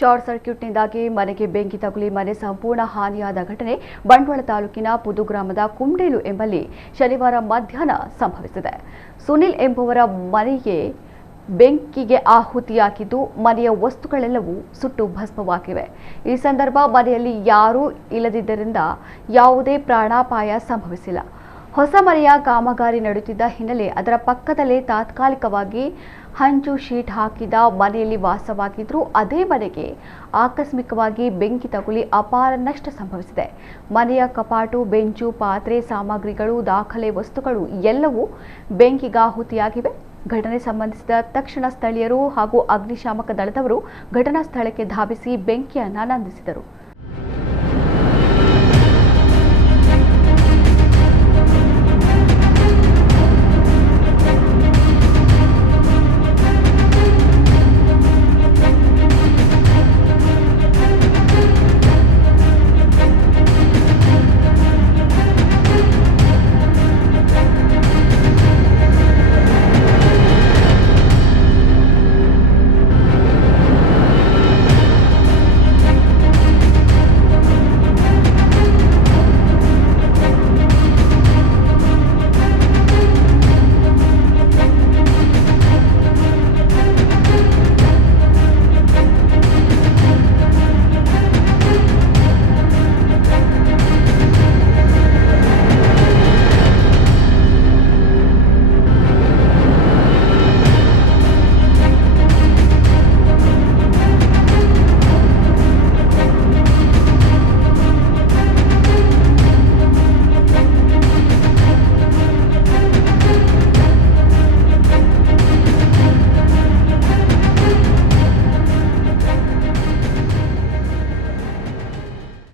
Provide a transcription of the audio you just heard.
Short ಸರ್ಕ್ಯೂಟ್ನಿಂದಾಗಿ ಮನೆಗೆ ಬೆಂಕಿ ತಗುಲಿ ಮನೆ ಸಂಪೂರ್ಣ ಹಾನಿಯಾದ ಘಟನೆ ಬಂಟ್ವಾಳ ತಾಲೂಕಿನ ಪುದು ಗ್ರಾಮದ ಕುಂಡೇಲು ಎಂಬಲ್ಲಿ ಶನಿವಾರ ಮಧ್ಯಾಹ್ನ ಸಂಭವಿಸಿದೆ. ಸುನಿಲ್ ಎಂಬುವರ ಮನೆಗೆ ಬೆಂಕಿಗೆ ಆಹುತಿಯಾಗಿದ್ದು ಮನೆಯ ವಸ್ತುಗಳೆಲ್ಲವೂ ಸುಟ್ಟು ಭಸ್ಮವಾಗಿವೆ. ಈ ಸಂದರ್ಭ ಮನೆಯಲ್ಲಿ ಯಾರೂ ಇಲ್ಲದಿದ್ದರಿಂದ ಯಾವುದೇ ಪ್ರಾಣಾಪಾಯ ಸಂಭವಿಸಿಲ್ಲ. ಹೊಸ ಮನೆಯ ಕಾಮಗಾರಿ ನಡೆಯುತ್ತಿದ್ದ ಹಿನ್ನೆಲೆ ಅದರ ಪಕ್ಕದಲ್ಲೇ ತಾತ್ಕಾಲಿಕವಾಗಿ ಹಂಚು ಶೀಟ್ ಹಾಕಿದ ಮನೆಯಲ್ಲಿ ವಾಸವಾಗಿದ್ದರೂ ಅದೇ ಮನೆಗೆ ಆಕಸ್ಮಿಕವಾಗಿ ಬೆಂಕಿ ತಗುಲಿ ಅಪಾರ ನಷ್ಟ ಸಂಭವಿಸಿದೆ. ಮನೆಯ ಕಪಾಟು, ಬೆಂಚು, ಪಾತ್ರೆ, ಸಾಮಗ್ರಿಗಳು, ದಾಖಲೆ ವಸ್ತುಗಳು ಎಲ್ಲವೂ ಬೆಂಕಿಗಾಹುತಿಯಾಗಿವೆ. ಘಟನೆ ಸಂಬಂಧಿಸಿದ ತಕ್ಷಣ ಸ್ಥಳೀಯರು ಹಾಗೂ ಅಗ್ನಿಶಾಮಕ ದಳದವರು ಘಟನಾ ಸ್ಥಳಕ್ಕೆ ಧಾವಿಸಿ ಬೆಂಕಿಯನ್ನು ನಂದಿಸಿದರು.